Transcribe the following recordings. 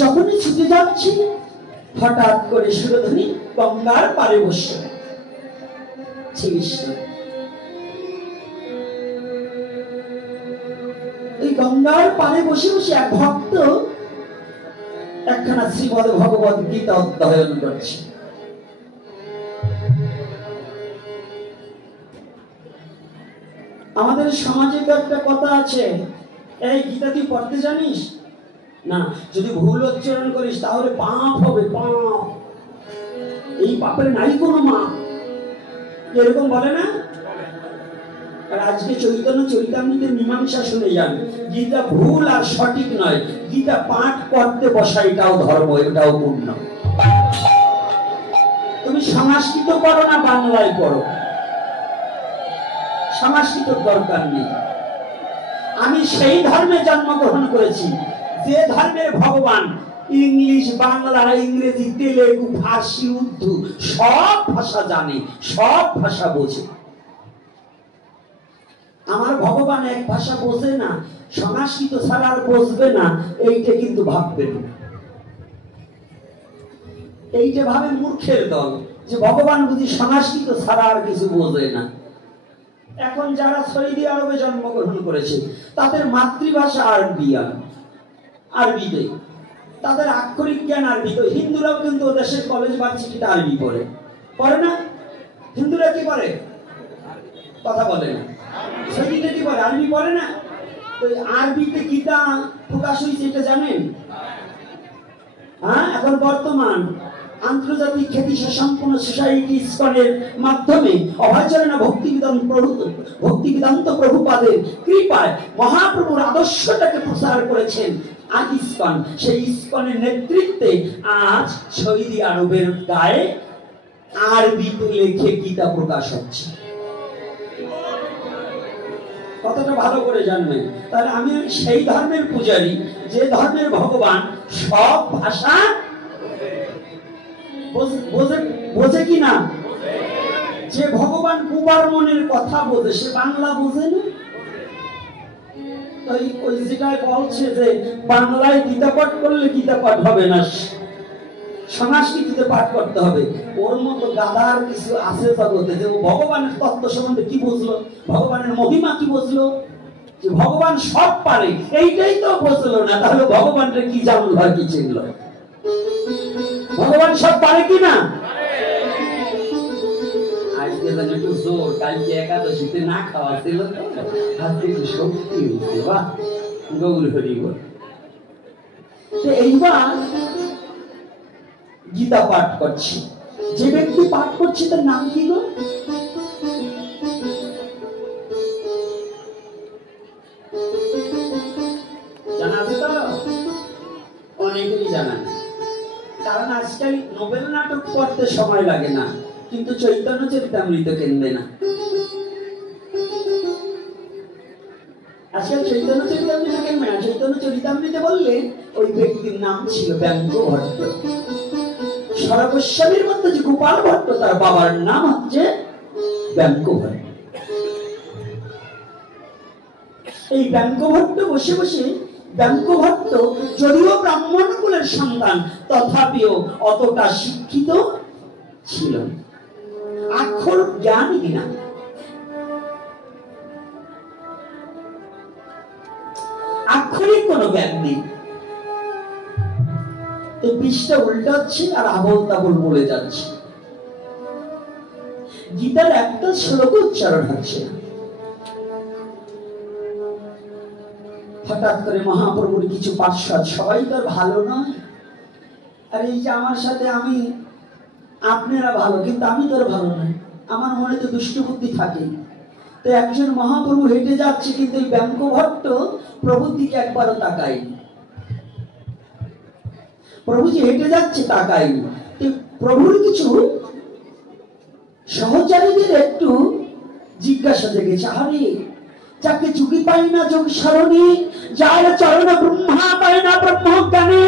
যখনই ছুটে যাচ্ছি হঠাৎ করে সুরধ্বনি গঙ্গার পারে বসে এই গঙ্গার পারে বসে বসে এক ভক্ত একখানা শ্রীমদ ভগবত গীতা অধ্যয়ন করছে। আমাদের সমাজে তো একটা কথা আছে, এই গীতা তুই পড়তে জানিস না, যদি ভুল উচ্চারণ করিস তাহলে পাপ হবে, পাপ, এই পাপের নাই কোনো মা, এরকম বলে না? আর আজকে চৈতন্য চরিতামৃতে মীমাংসা শুনে যান, গীতা ভুল আর সঠিক নয়, গীতা পাঠ করতে বসা এটাও ধর্ম, এটাও পূর্ণ। তুমি সংস্কৃত পড়ো না বাংলায় পড়ো, সংস্কৃত দরকার নেই। আমি সেই ধর্মে জন্মগ্রহণ করেছি যে ধর্মের ভগবান ইংলিশ, বাংলা, ইংরেজি, তেলেগু, ফার্সি, উর্দু সব ভাষা জানে, সব ভাষা বোঝে। আমার ভগবান এক ভাষা বোঝে না, সংস্কৃত ছাড়া আর বুঝবে না, এইটা কিন্তু ভাববেন। এইটা ভাবে মূর্খের দল যে ভগবান বুঝি সংস্কৃত ছাড়া আর কিছু বোঝে না। এখন যারা সৌদি আরবে জন্মগ্রহণ করেছে তাদের মাতৃভাষা আরবিতে, তাদের আক্ষরিক জ্ঞান আরবিতে। হিন্দুরাও কিন্তু দেশের কলেজ ভার্সিটিতে আরবি পড়ে না? হিন্দুরা কি পড়ে? কথা বলে না। সৌদিতে কি পড়ে? আরবি পড়ে না? তো আরবিতে গীতা প্রকাশ হয়েছে এটা জানেন? হ্যাঁ, এখন বর্তমান আন্তর্জাতিক খ্যাতি সম্পন্ন সোসাইটি ইসকনের মাধ্যমে অভয়চরণ ভক্তিবেদান্ত প্রভুপাদের কৃপায় মহাপ্রভুর আদর্শটাকে প্রচার করেছেন আজ ইসকন। সেই ইসকনের নেতৃত্বে আজ সৌদি আরবের গায়ে আরবিতে লেখে গীতা প্রকাশ হচ্ছে। কতটা ভালো করে জানবেন। তাহলে আমি সেই ধর্মের পূজারী যে ধর্মের ভগবান সব ভাষা বোঝে কি না? যে ভগবান কুমার মনের কথা বোঝে সে বাংলা বোঝে না। ওই যেটা বলছে যে বাংলায় গীতা পাঠ করলে গীতা পাঠ হবে না, সংস্কৃতিতে পাঠ করতে হবে, ওর মতো গাধার কিছু আছে জগতে যে ভগবানের তত্ত্ব সম্বন্ধে কি বুঝলো, ভগবানের মহিমা কি বুঝলো, যে ভগবান সব পারে এইটাই তো বুঝলো না, তাহলে ভগবানটা কি জানলো আর কি চিনলো? ভগবান সব পারে কি না? আজকে যেন একটু জোর, কালকে একাদশীতে না খাওয়া ছিল তো আজকে একটু শক্তি হয়েছে। বাহ, গৌর হরি বল। এইবার গীতা পাঠ করছি, যে ব্যক্তি পাঠ করছে তার নাম কি গো? জানা আছে তো? অনেকেই জানা, কারণ আজকাল নোবেল নাটক পড়তে সময় লাগে না, কিন্তু চৈতন্য চরিতামৃত কেনবে না। আজকাল চৈতন্য চরিতামৃত কেনবে না। চৈতন্য চরিতামৃত বললে ওই ব্যক্তির নাম ছিল ব্যঙ্গ ভট্ট। সরগোস্বামীর মধ্যে যে গোপাল ভট্ট তার বাবার নাম হচ্ছে ব্যঙ্গ ভট্ট। এই ব্যঙ্গ ভট্ট বসে বসে, ব্যঙ্গ ভট্ট যদিও ব্রাহ্মণ কুলের সন্তান তথাপিও অতটা শিক্ষিত ছিল, আক্ষর জ্ঞান কিনা। আক্ষরিক কোনো জ্ঞান নেই। এই বিষটা উল্টাচ্ছে আর আবল তাবল বলে যাচ্ছে। গীতার একটা শ্লোক উচ্চারণ হচ্ছে না। হঠাৎ করে মহাপ্রভুর কিছু পার্শ্বদ, সবাই তো ভালো নয়। আর এই যে আমার সাথে আমি, আপনারা ভালো, কিন্তু আমি তো ভালো নয়, আমার মনে তো দুষ্ট বুদ্ধি থাকে। তো একজন মহাপ্রভু হেঁটে যাচ্ছে, কিন্তু এই ব্যঙ্গ ভট্ট প্রভুর দিকে একবারও তাকায়নি। প্রভু যে হেঁটে যাচ্ছে তাকায়নি। প্রভুর কিছু সহচারীদের একটু জিজ্ঞাসা জেগেছে, আরে যাকে যুগি পাই না যোগ সারণী, যার চরণ ব্রহ্মা পায় না ব্রহ্মজ্ঞানী,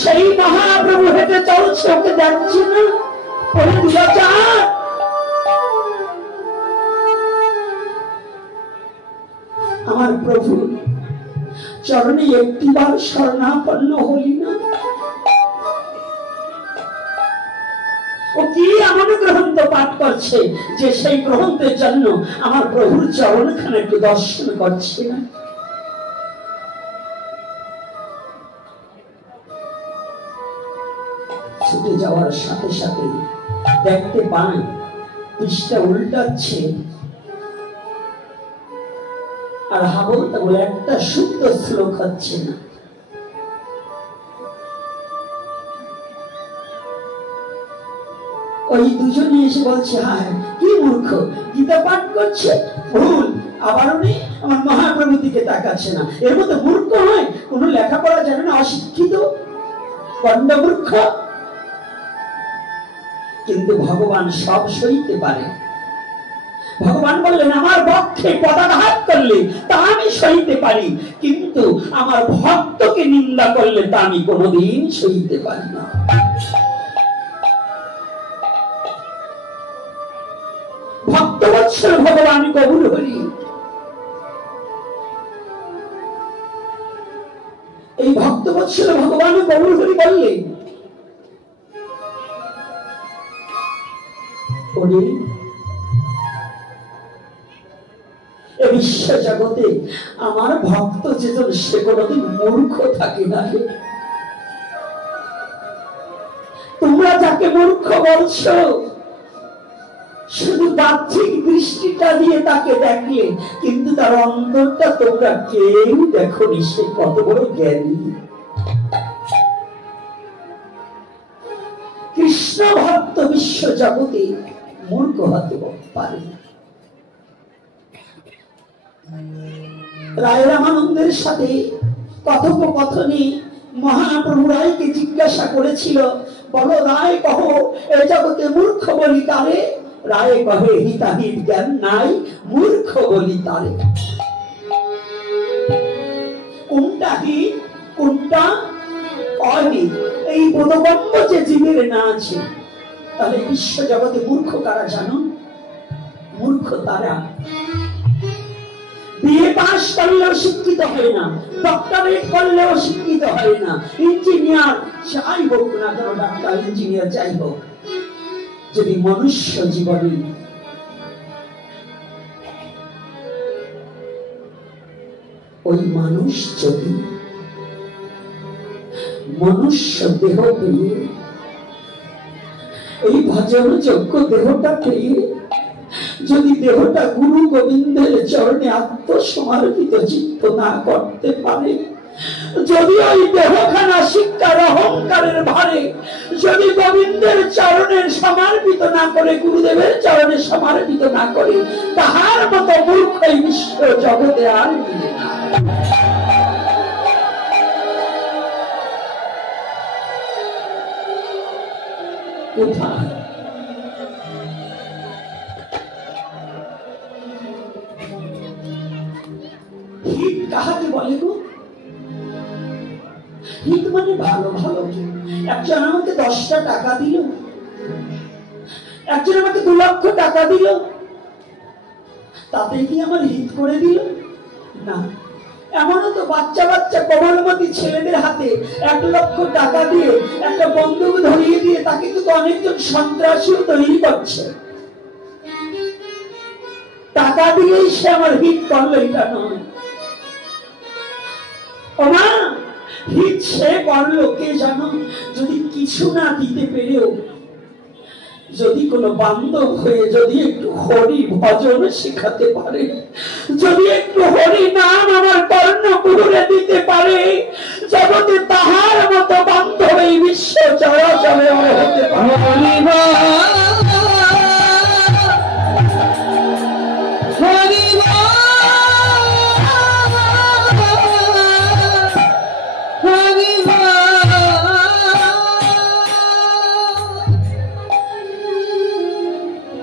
সেই মহাপ্রভু হেঁটে চলছে, ওকে দেখছে না? আমার প্রভু চরণে একটিবার শরণাপন্ন হই না, ও কি এমন গ্রন্থ পাঠ করছে যে সেই গ্রন্থের জন্য আমার প্রভুর চরণখানে একটু দর্শন করছে না? ছুটে যাওয়ার সাথে সাথে দেখতে পান পৃষ্ঠা উল্টাচ্ছে, আর হাবল তাবল একটা শুদ্ধ শ্লোক হচ্ছে না। ওই দুজনে এসে বলছে, হ্যাঁ কি মূর্খ, গীতা পাঠ করছে, ভুল। আবার উনি আমার মহাপ্রভুর দিকে তাকাচ্ছে না। এর মধ্যে মূর্খ হয়, কোন লেখাপড়া জানে না, অশিক্ষিত গণ্ডমূর্খ। কিন্তু ভগবান সব সইতে পারে। ভগবান বললেন, আমার বক্ষে পদাঘাত করলে তা আমি সইতে পারি, কিন্তু আমার ভক্তকে নিন্দা করলে তা আমি কোনোদিন সইতে পারি না। ভক্তবৎসল ভগবান কবুল হরি। এই ভক্তবৎসল ভগবান কবুল হরি বললেন, বিশ্ব জগতে আমার ভক্ত যেজন সে কোনদিন মূর্খ থাকে না। তোমরা যাকে মূর্খ বলছো, শুধু বাহ্যিক দৃষ্টিটা দিয়ে তাকে দেখলে, কিন্তু তার অন্তরটা তোমরা কেউ দেখোনি, সে কত বড় জ্ঞানী। কৃষ্ণ ভক্ত বিশ্ব জগতে মূর্খ হতে পারে না। রায় রামানন্দের সাথে কথোপকথনে মহাপ্রভু রায়কে জিজ্ঞাসা করেছিল, বলো রায় কহো, এই জগতে মূর্খ বলি কারে? রায় কহে, হিতাহিত জ্ঞান নাই, মূর্খ বলি তারে। কোনটা হিত, কোনটা অহিত, এই বোধগম্য যে জীবের না আছে, তাহলে বিশ্ব জগতে মূর্খ কারা জানো? মূর্খ তারা বিএ পাস করলেও শিক্ষিত হয় না, ডক্টরেট করলেও শিক্ষিত হয় না, ইঞ্জিনিয়ার যাই হোক না কেন, ডাক্তার ইঞ্জিনিয়ার যাই হোক, যদি মনুষ্য জীবনে ওই মানুষ যদি মনুষ্য দেহ পেয়ে, এই ভজন যোগ্য দেহটা পেয়ে যদি দেহটা গুরু গোবিন্দের চরণে আত্মসমর্পিত চিত্ত না করতে পারে, যদি ওই দেহখানা শিক্ষার অহংকারের ভারে যদি গোবিন্দের চরণে সমর্পিত না করে, গুরুদেবের চরণে সমর্পিত না করে, তাহার মতো মূর্খ এই বিশ্ব জগতে আর মিলে না। কোথায় হিত কাহাকে বলে গো? হিত মানে ভালো ভালো। একজন আমাকে 10টা টাকা দিল, একজন আমাকে 2 লক্ষ টাকা দিল, তাতে কি আমার হিত করে দিল? না। এমনও তো বাচ্চা বাচ্চা কোমলমতি ছেলেদের হাতে 1 লক্ষ টাকা দিয়ে একটা বন্দুক ধরিয়ে দিয়ে তাকে কিন্তু অনেকজন সন্ত্রাসীও তৈরি করছে। টাকা দিয়েই সে আমার হিত করলো, এটা নয়। ওমা, হিত সে করলো কে জানো? যদি কিছু না দিতে পেরেও যদি কোনো বান্ধব হয়ে যদি একটু হরি ভজন শেখাতে পারে, যদি একটু হরি নাম আমার কর্ণকুহরে দিতে পারে, জগতে তাহার মতো বান্ধব এই বিশ্ব চরাচরে হতে পারে।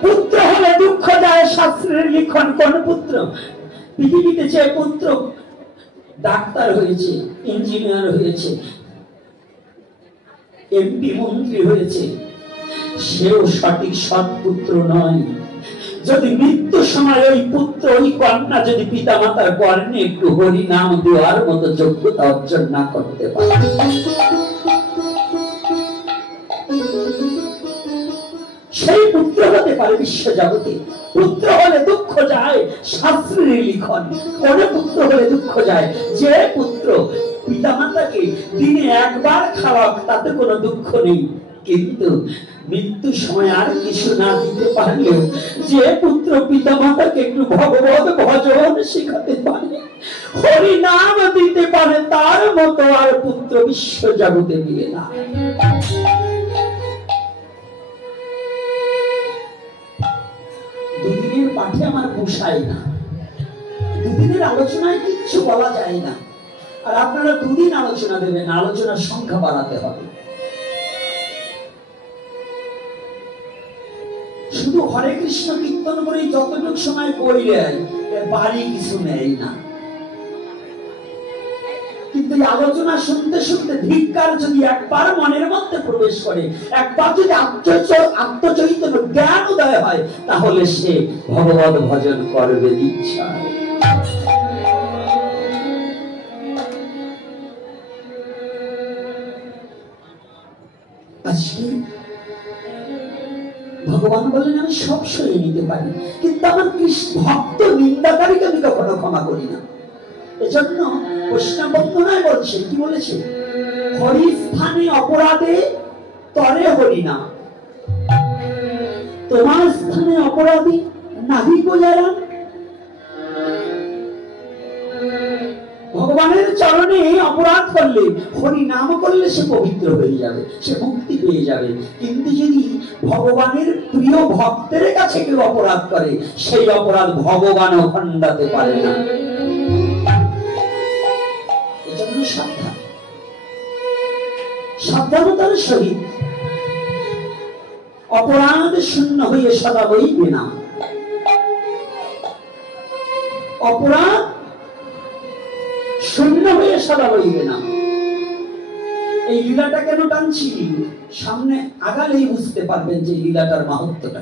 পুত্র হলে দুঃখ যায়, শাস্ত্রের লিখন। কোন পুত্র? পৃথিবীতে যে পুত্র ডাক্তার হয়েছে, ইঞ্জিনিয়ার হয়েছে, এমপি মন্ত্রী হয়েছে, সেও সঠিক সৎ পুত্র নয়। যদি মৃত্যু সময় ওই পুত্র ওই কন্যা যদি পিতা মাতার কর্ণে একটু হরি নাম দেওয়ার মতো যোগ্যতা অর্জন না করতে পারে, সেই পুত্র হতে পারে বিশ্ব জগতে। পুত্র হলে দুঃখ যায়, শাস্ত্রের লিখন। কোন পুত্র হলে দুঃখ যায়? যে পুত্র পিতামাতাকে দিনে একবার খাওয়াক, তাতে কোনো দুঃখ নেই। কিন্তু মৃত্যু সময় আর কিছু না দিতে পারলেও যে পুত্র পিতামাতাকে একটু ভগবত ভজন শেখাতে পারে, হরি নাম দিতে পারে, তার মতো আর পুত্র বিশ্ব জগতে মিলে না। দুদিনের পাঠে আমার পোষায় না, দুদিনের আলোচনায় কিচ্ছু বলা যায় না। আর আপনারা দুদিন আলোচনা দেবেন, আলোচনার সংখ্যা বাড়াতে হবে। শুধু হরে কৃষ্ণ কীর্তন করে যতটুকু সময় করলেন, বাড়ি কিছু নেই না। কিন্তু আলোচনা শুনতে শুনতে ধিক্কার যদি একবার মনের মধ্যে প্রবেশ করে, একবার যদি আত্মচৈতন্য জ্ঞান উদয় হয়, তাহলে সে ভগবত ভজন করবে ইচ্ছা। আজকে ভগবান বলেন আমি সব সরিয়ে নিতে পারি, কিন্তু আমার কৃষ্ণ ভক্ত নিন্দাকারীকে আমি কখনো ক্ষমা করি না। এজন্য বৈষ্ণব বন্দনায় বলছেন, কি বলেছে? হরি স্থানে অপরাধে তরে হরি না, তোমার স্থানে অপরাধী নাহি যারা। ভগবানের চরণে অপরাধ করলে, হরি নাম করলে সে পবিত্র হয়ে যাবে, সে মুক্তি পেয়ে যাবে। কিন্তু যদি ভগবানের প্রিয় ভক্তের কাছে কেউ অপরাধ করে, সেই অপরাধ ভগবানও খণ্ডাতে পারে না। এজন্য সাবধান, সাবধানতার সহিত অপরাধ শূন্য হয়ে সদা বইবে না। অপরাধ শূন্য হয়ে সদা বইবে না। এই লীলাটা কেন টানছি, সামনে আগালেই বুঝতে পারবেন যে লীলাটার মাহাত্ম্যটা।